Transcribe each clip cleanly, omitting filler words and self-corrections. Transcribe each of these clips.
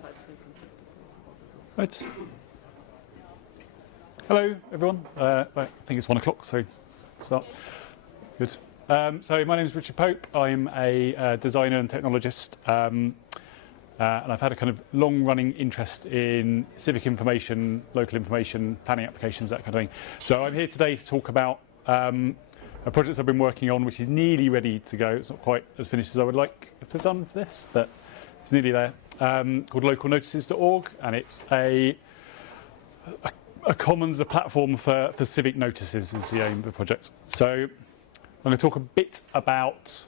side so you can... Right. Hello, everyone. I think it's 1 o'clock, so start. Good. So my name is Richard Pope. I'm a designer and technologist, and I've had a kind of long-running interest in civic information, local information, planning applications, that kind of thing. So I'm here today to talk about a project I've been working on, which is nearly ready to go. It's not quite as finished as I would like to have done for this, but it's nearly there. Called localnotices.org, and it's a commons, a platform for civic notices is the aim of the project. So I'm going to talk a bit about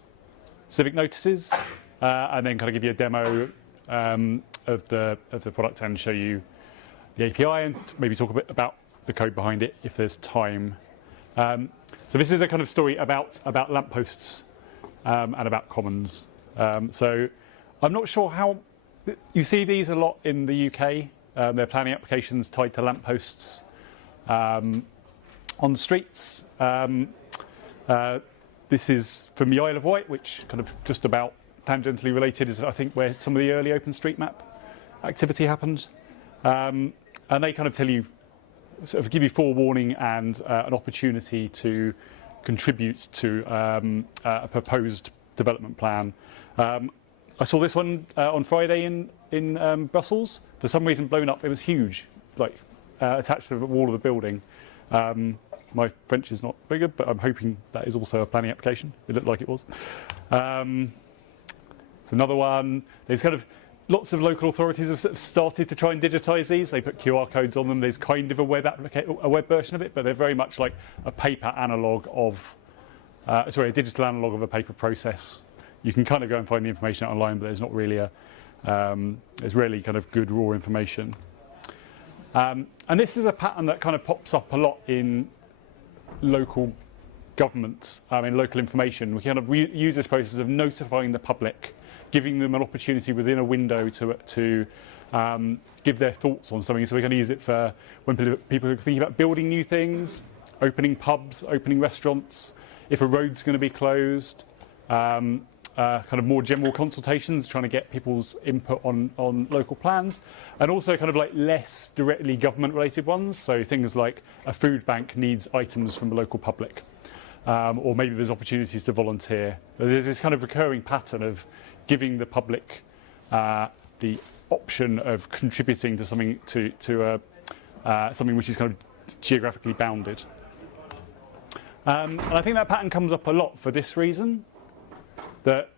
civic notices, and then kind of give you a demo of the product and show you the API and maybe talk a bit about the code behind it if there's time. So this is a kind of story about lampposts and about commons. So I'm not sure how you see these a lot in the UK. They're planning applications tied to lampposts on the streets. This is from the Isle of Wight, which kind of just about tangentially related is, I think, where some of the early OpenStreetMap activity happened. And they kind of tell you, sort of give you forewarning and an opportunity to contribute to a proposed development plan. I saw this one on Friday in Brussels. For some reason, blown up. It was huge, like attached to the wall of the building. My French is not very good, but I'm hoping that is also a planning application. It looked like it was. It's another one. There's kind of lots of local authorities have sort of started to try and digitise these. They put QR codes on them. There's kind of a web version of it, but they're very much like a paper analogue of, a digital analogue of a paper process. You can kind of go and find the information out online, but there's not really there's really kind of good raw information. And this is a pattern that kind of pops up a lot in local governments, in local information. We kind of use this process of notifying the public, giving them an opportunity within a window to give their thoughts on something. So we can use it for when people are thinking about building new things, opening pubs, opening restaurants, if a road's going to be closed, kind of more general consultations, trying to get people's input on local plans, and also kind of like less directly government-related ones. So things like a food bank needs items from the local public, or maybe there's opportunities to volunteer. There's this kind of recurring pattern of giving the public the option of contributing to something something which is kind of geographically bounded. And I think that pattern comes up a lot for this reason, that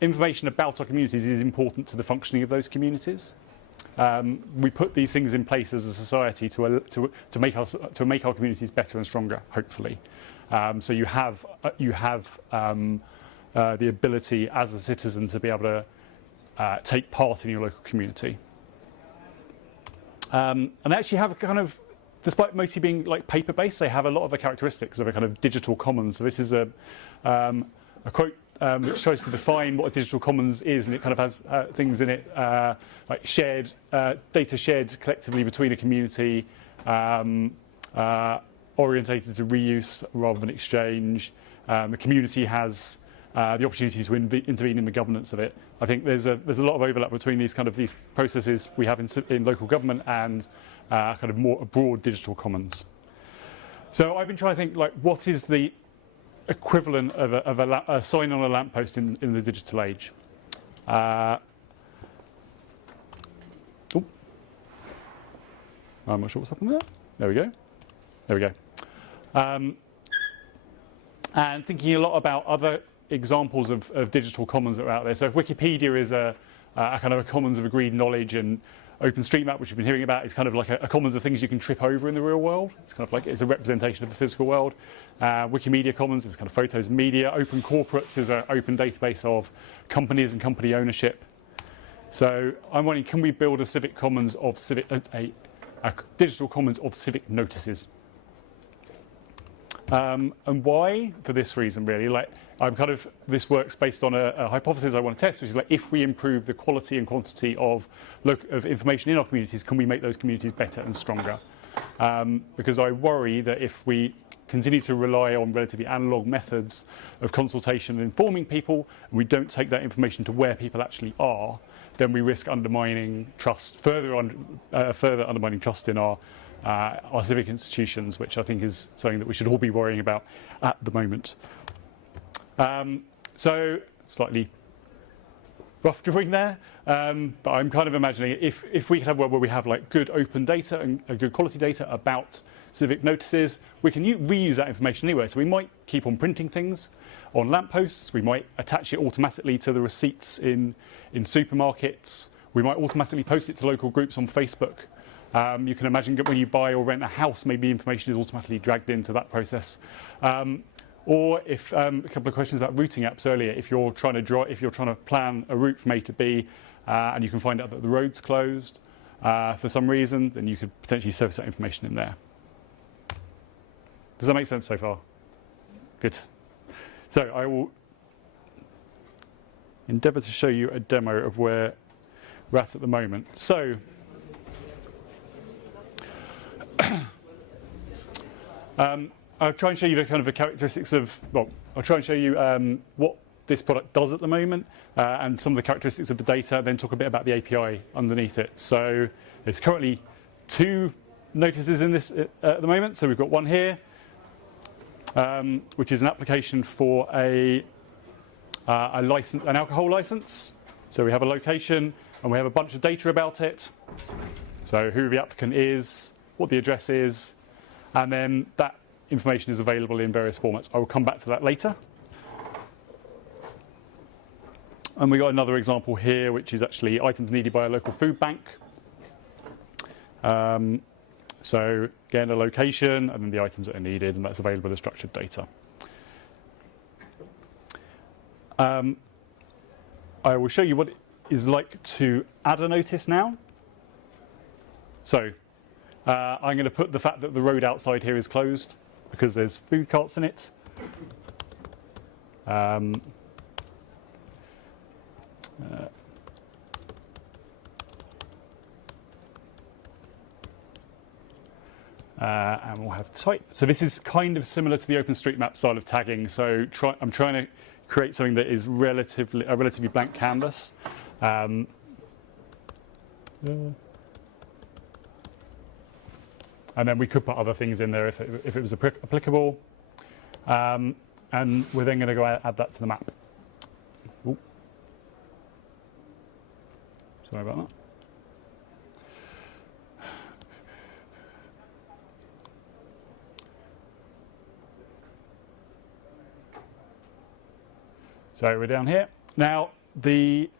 information about our communities is important to the functioning of those communities. We put these things in place as a society to make our communities better and stronger, hopefully. So you have the ability as a citizen to be able to take part in your local community. And they actually have a kind of, despite mostly being like paper-based, they have a lot of the characteristics of a kind of digital commons. So this is a quote which tries to define what a digital commons is, and it kind of has things in it like shared data shared collectively between a community, orientated to reuse rather than exchange. The community has the opportunity to intervene in the governance of it. I think there's a lot of overlap between these processes we have in local government and kind of more broad digital commons. So I've been trying to think, like, what is the equivalent of a sign on a lamppost in the digital age? I'm not sure what's happened there. There we go. There we go. And thinking a lot about other examples of digital commons that are out there. So if Wikipedia is a kind of a commons of agreed knowledge, and OpenStreetMap, which you've been hearing about, is kind of like a commons of things you can trip over in the real world. It's kind of like it's a representation of the physical world. Wikimedia Commons is kind of photos and media. Open Corporates is an open database of companies and company ownership. So I'm wondering, can we build a civic commons of a digital commons of civic notices? And why? For this reason, really. Like, this works based on a hypothesis I want to test, which is like, if we improve the quality and quantity of information in our communities, can we make those communities better and stronger? because I worry that if we continue to rely on relatively analog methods of consultation and informing people, and we don't take that information to where people actually are, then we risk undermining trust, further undermining trust in our civic institutions, which I think is something that we should all be worrying about at the moment. So slightly rough drawing there, but I'm kind of imagining if we could have a world where we have like good open data and good quality data about civic notices, we can reuse that information anywhere. So we might keep on printing things on lampposts, we might attach it automatically to the receipts in supermarkets, we might automatically post it to local groups on Facebook. You can imagine that when you buy or rent a house, maybe information is automatically dragged into that process. Or if a couple of questions about routing apps earlier, if you're trying to plan a route from A to B, and you can find out that the road's closed for some reason, then you could potentially surface that information in there. Does that make sense so far? Good. So I will endeavour to show you a demo of where we're at the moment. So I'll try and show you the kind of the characteristics of, well, I'll try and show you what this product does at the moment and some of the characteristics of the data, then talk a bit about the API underneath it. So there's currently 2 notices in this at the moment. So we've got one here, which is an application for an alcohol license. So we have a location and we have a bunch of data about it. So who the applicant is, what the address is, and then that information is available in various formats. I will come back to that later. And we got another example here, which is actually items needed by a local food bank. So again, a location and then the items that are needed, and that's available as structured data. I will show you what it is like to add a notice now. So I'm going to put the fact that the road outside here is closed because there's food carts in it. And we'll have type. So this is kind of similar to the OpenStreetMap style of tagging. So I'm trying to create something that is a relatively blank canvas. And then we could put other things in there if it was applicable. And we're then going to go add that to the map. Ooh. Sorry about that. So we're down here. Now, the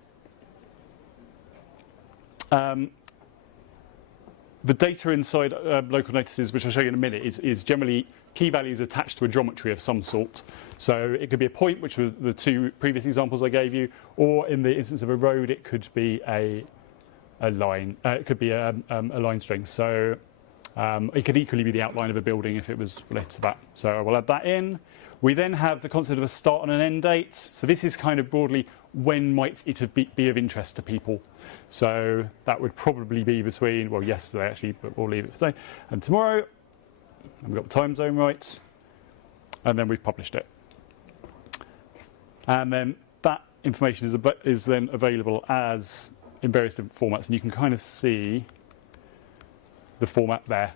data inside local notices, which I'll show you in a minute, is generally key values attached to a geometry of some sort. So it could be a point, which was the 2 previous examples I gave you, or in the instance of a road, it could be a line. It could be a line string. So it could equally be the outline of a building if it was related to that. So I will add that in. We then have the concept of a start and an end date. So this is kind of broadly when might it be of interest to people. So that would probably be between, well, yesterday actually, but we'll leave it for today, and tomorrow. And we've got the time zone right. And then we've published it. And then that information is then available as in various different formats. And you can kind of see the format there.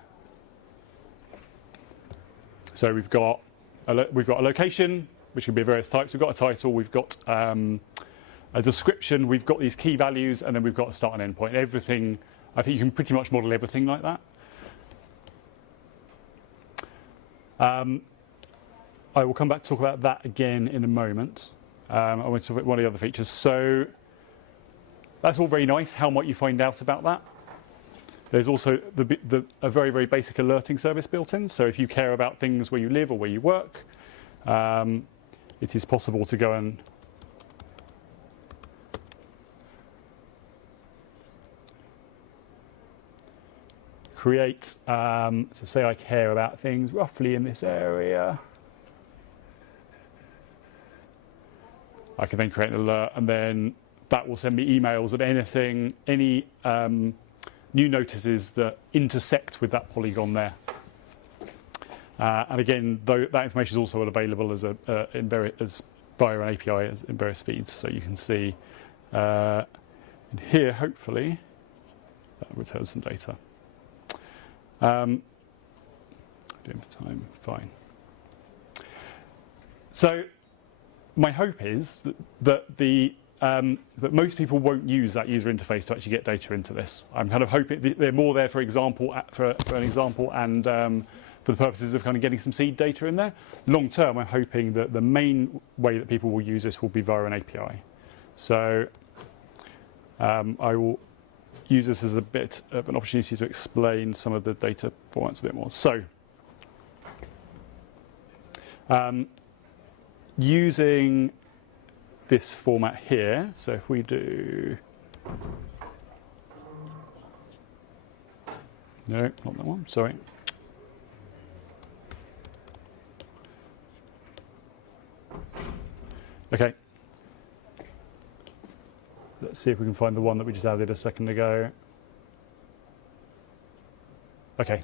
So we've got a location, which can be of various types. We've got a title, we've got a description, we've got these key values, and then we've got a start and end point. Everything, I think you can pretty much model everything like that. I will come back to talk about that again in a moment. I want to talk about one of the other features. So that's all very nice. How might you find out about that? There's also a very, very basic alerting service built in. So if you care about things where you live or where you work, it is possible to go and create, so say I care about things roughly in this area. I can then create an alert, and then that will send me emails of any new notices that intersect with that polygon there. And again, that information is also available as via an API in various feeds. So you can see in here, hopefully, that returns some data. Doing for time, fine. So my hope is that most people won't use that user interface to actually get data into this. I'm kind of hoping they're more there, for example, for an example, and for the purposes of kind of getting some seed data in there. Long term, I'm hoping that the main way that people will use this will be via an API. So I will use this as a bit of an opportunity to explain some of the data formats a bit more. So using this format here, so if we do, no, not that one, sorry. Okay. Let's see if we can find the one that we just added a second ago. Okay.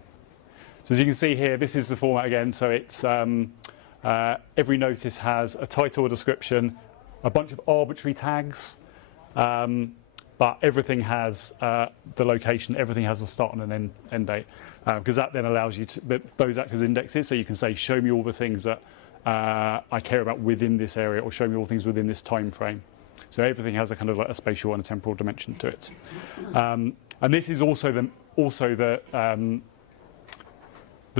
So as you can see here, this is the format again. So it's every notice has a title, a description, a bunch of arbitrary tags, but everything has the location, everything has a start and an end date, because that then allows you to, those act as indexes, so you can say, show me all the things that I care about within this area, or show me all things within this time frame. So everything has a kind of like a spatial and a temporal dimension to it. And this is also the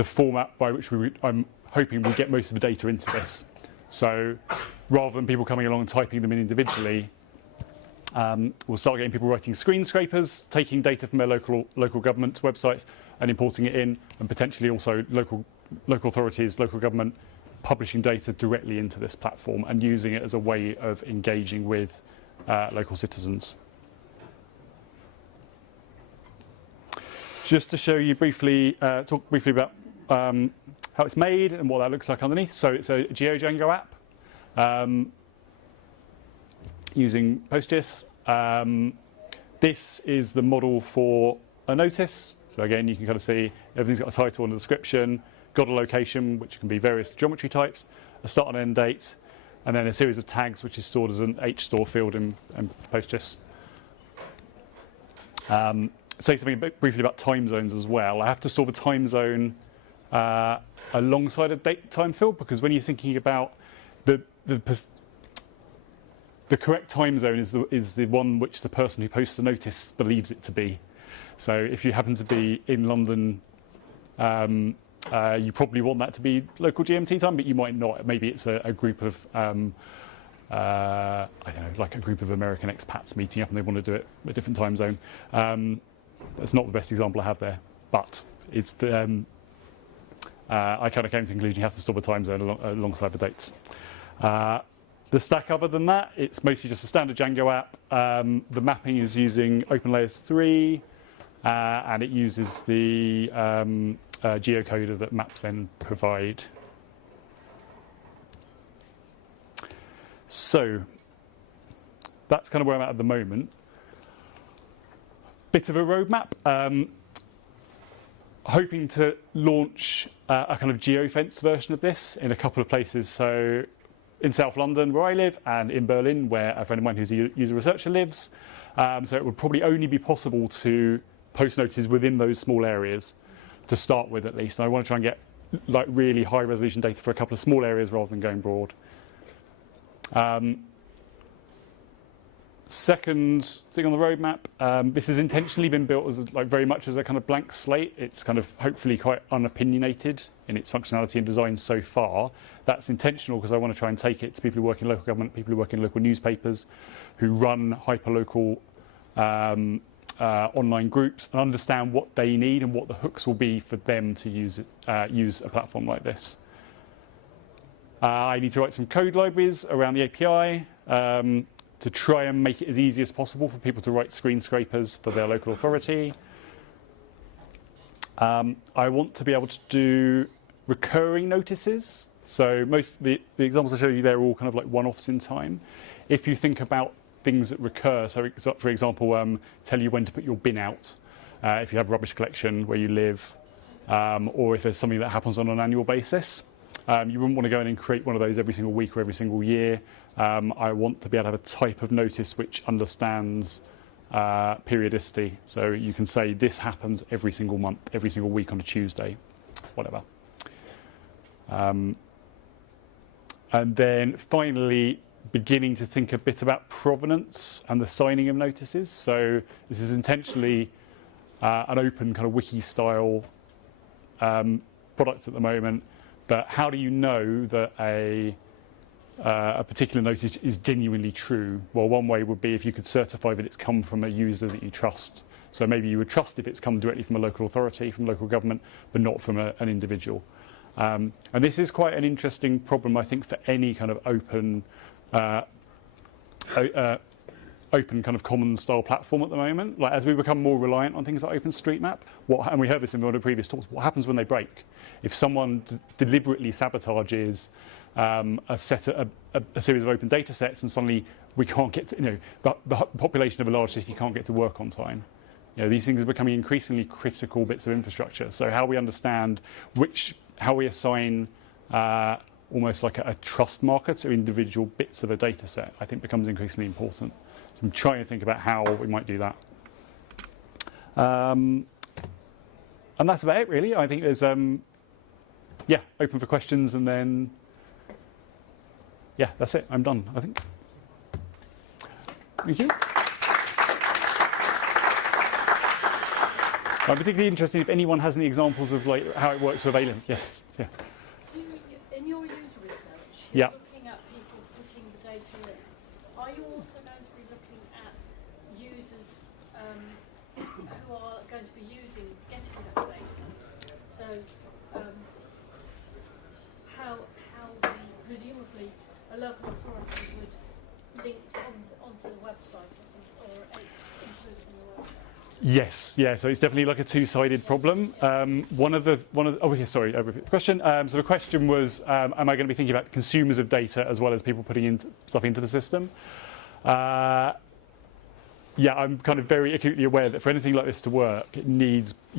format by which I'm hoping we get most of the data into this. So rather than people coming along and typing them in individually, we'll start getting people writing screen scrapers, taking data from their local government websites and importing it in, and potentially also local authorities, local government, publishing data directly into this platform and using it as a way of engaging with local citizens. Just to show you briefly, talk briefly about how it's made and what that looks like underneath. So it's a GeoDjango app using PostGIS. This is the model for a notice. So again, you can kind of see everything's got a title and a description, got a location, which can be various geometry types, a start and end date, and then a series of tags, which is stored as an HStore field in PostGIS. Say something briefly about time zones as well. I have to store the time zone alongside a date time field, because when you're thinking about the correct time zone is the one which the person who posts the notice believes it to be. So if you happen to be in London, you probably want that to be local GMT time, but you might not. Maybe it's a group of, I don't know, like a group of American expats meeting up and they want to do it a different time zone. That's not the best example I have there, but it's, I kind of came to the conclusion you have to store the time zone alongside the dates. The stack, other than that, it's mostly just a standard Django app. The mapping is using OpenLayers 3, and it uses the geocoder that MapZen provide. So that's kind of where I'm at the moment. Bit of a roadmap. Hoping to launch a kind of geofence version of this in a couple of places. So in South London, where I live, and in Berlin, where a friend of mine who's a user researcher lives. So it would probably only be possible to post notices within those small areas to start with, at least. And I want to try and get like really high resolution data for a couple of small areas rather than going broad. Second thing on the roadmap, this has intentionally been built as very much as a kind of blank slate. It's kind of hopefully quite unopinionated in its functionality and design so far. That's intentional because I want to try and take it to people who work in local government, people who work in local newspapers, who run hyperlocal online groups, and understand what they need and what the hooks will be for them to use a platform like this. I need to write some code libraries around the API to try and make it as easy as possible for people to write screen scrapers for their local authority. I want to be able to do recurring notices. So most of the examples I showed you there are all kind of like one-offs in time. If you think about things that recur, so for example, tell you when to put your bin out, if you have rubbish collection where you live, or if there's something that happens on an annual basis. You wouldn't want to go in and create one of those every single week or every single year. I want to be able to have a type of notice which understands periodicity. So you can say this happens every single month, every single week on a Tuesday, whatever. And then finally, beginning to think a bit about provenance and the signing of notices. So this is intentionally an open kind of wiki-style product at the moment. But how do you know that a particular notice is genuinely true? Well, one way would be if you could certify that it's come from a user that you trust. So maybe you would trust if it's come directly from a local authority, from local government, but not from an individual. And this is quite an interesting problem, I think, for any kind of open kind of common style platform at the moment. Like as we become more reliant on things like OpenStreetMap, and we heard this in one of the previous talks, what happens when they break? If someone deliberately sabotages a series of open data sets, and suddenly we can't get to, the population of a large city can't get to work on time. These things are becoming increasingly critical bits of infrastructure. So how we understand how we assign almost like a trust marker to individual bits of a data set, I think becomes increasingly important. So I'm trying to think about how we might do that. And that's about it, really. I think there's, open for questions, and then, that's it. I'm done, I think. Thank you. I'm particularly interested if anyone has any examples of like how it works with Alien. Yes. Yeah. In your user research, you're looking at people putting the data in. Are you also going to be looking at users who are going to be getting that data? So how presumably a local authority would link onto the website or include it in the website? Yes, so it's definitely like a two-sided problem. Question. So the question was, am I going to be thinking about consumers of data as well as people putting stuff into the system? I'm kind of very acutely aware that for anything like this to work, you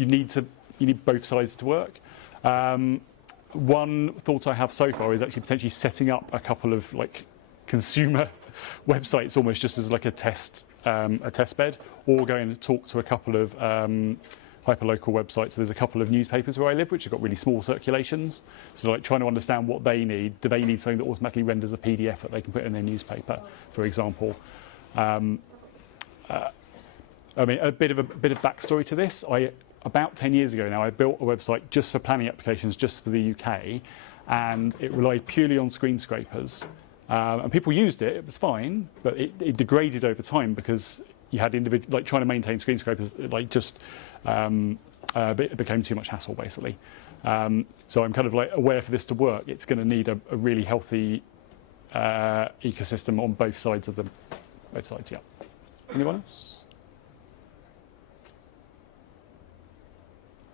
need both sides to work. One thought I have so far is actually potentially setting up a couple of like consumer websites almost just as like a test bed, or going to talk to a couple of hyperlocal websites. So there's a couple of newspapers where I live which have got really small circulations. So like trying to understand what they need. Do they need something that automatically renders a PDF that they can put in their newspaper, for example? A bit of backstory to this. About 10 years ago now, I built a website just for planning applications, just for the UK, and it relied purely on screen scrapers. And people used it; it was fine, but it degraded over time because you had trying to maintain screen scrapers. It became too much hassle, basically. So I'm kind of like aware for this to work, it's going to need a really healthy ecosystem on both sides of both sides. Yeah. Anyone else?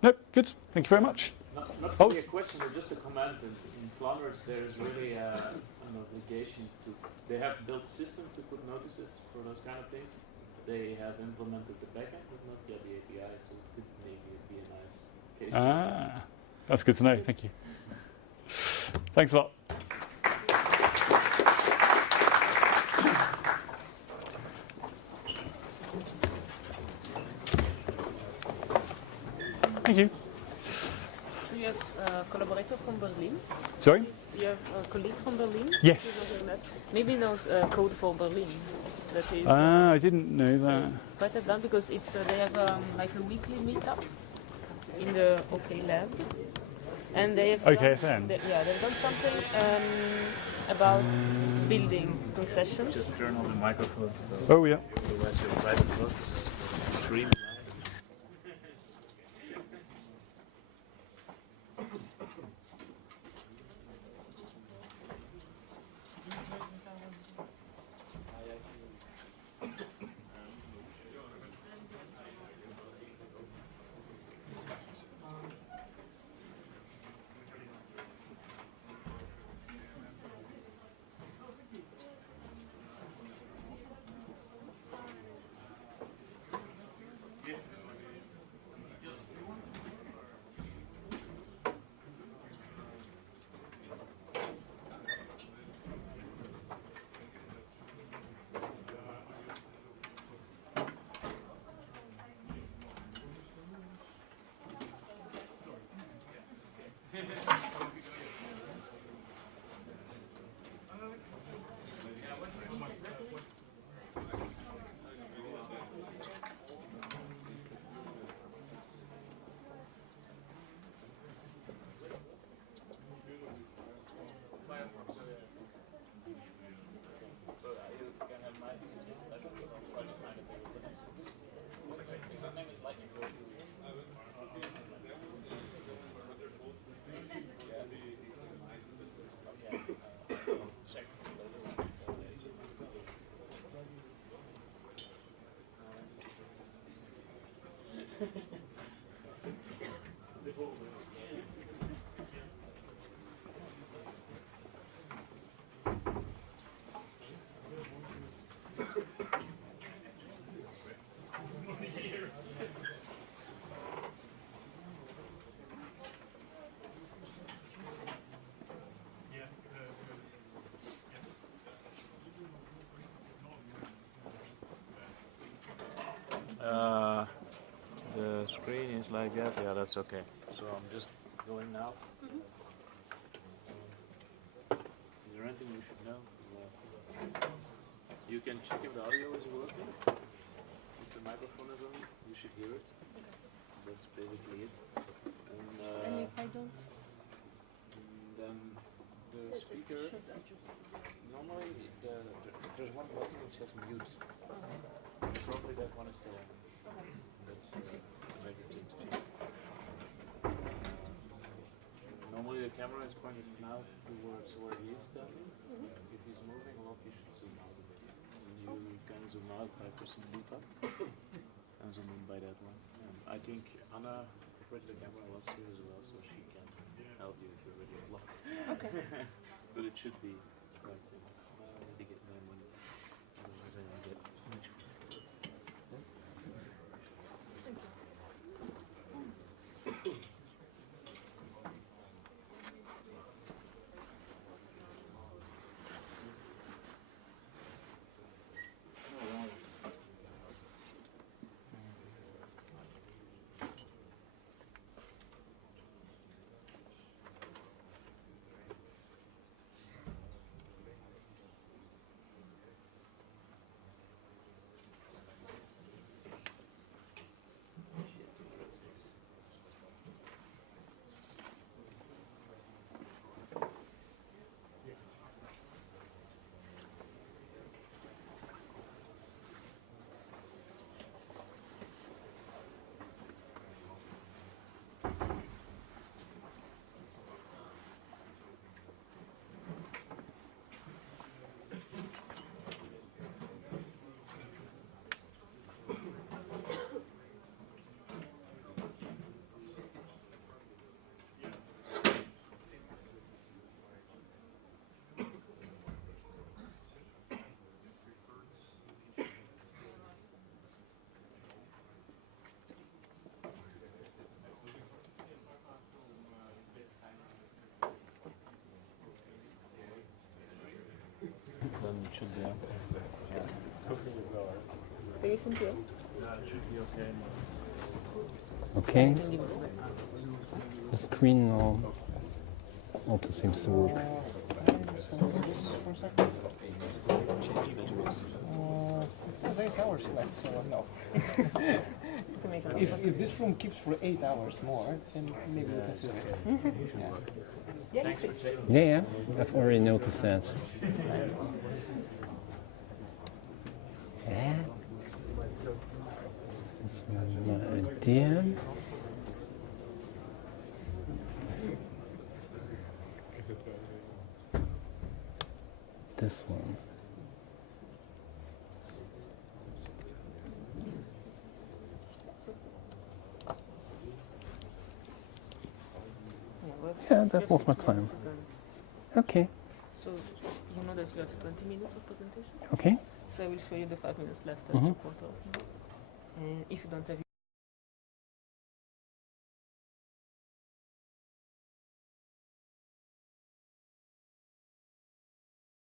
No. Good. Thank you very much. Not really a question, but just a comment. In Flanders, there is really an obligation to. They have built systems to put notices for those kind of things. They have implemented the backend, but not yet the API. So it could maybe be a nice case. That's good to know. Thank you. Thanks a lot. Thank you. So you have a collaborator from Berlin? Sorry? You have a colleague from Berlin? Yes. Maybe knows code for Berlin. That is. I didn't know that. Write that down because it's they have like a weekly meetup in the OK Lab, and they have OKFN. They've done something about building concessions. Just turn on the microphone. Oh yeah. Otherwise, your private focus stream. The screen is like that. Yeah, that's okay. So I'm just going now. Is there anything you should know? You can check if the audio is working. If the microphone is on, you should hear it. That's basically it. And if I don't? Then the speaker. Normally, there's one button which says mute. Probably that one is still on. That's maybe change. Normally the camera is pointed now towards where he is standing. If he's moving a lot, you should zoom out a bit. And you can zoom out by pressing boot up and zoom in by that one. And I think Anna operated the camera last year as well, so she can help you if you're already blocked. Okay. But it should be right in. I need to get my money. Otherwise I don't get much. Then it should be okay. Do you think so? Yeah, it should be okay. Okay. The screen also seems to work. There's 8 hours left, so no. You can make a If this room keeps for 8 hours more, then maybe we can see it. Yeah, you see. Yeah, I've already noticed that. Yeah. That's my idea. This one. Yeah, that was my plan. Okay. So you know that you have 20 minutes of presentation. Okay. So I will show you the 5 minutes left at Mhm. the quarter. And if you don't have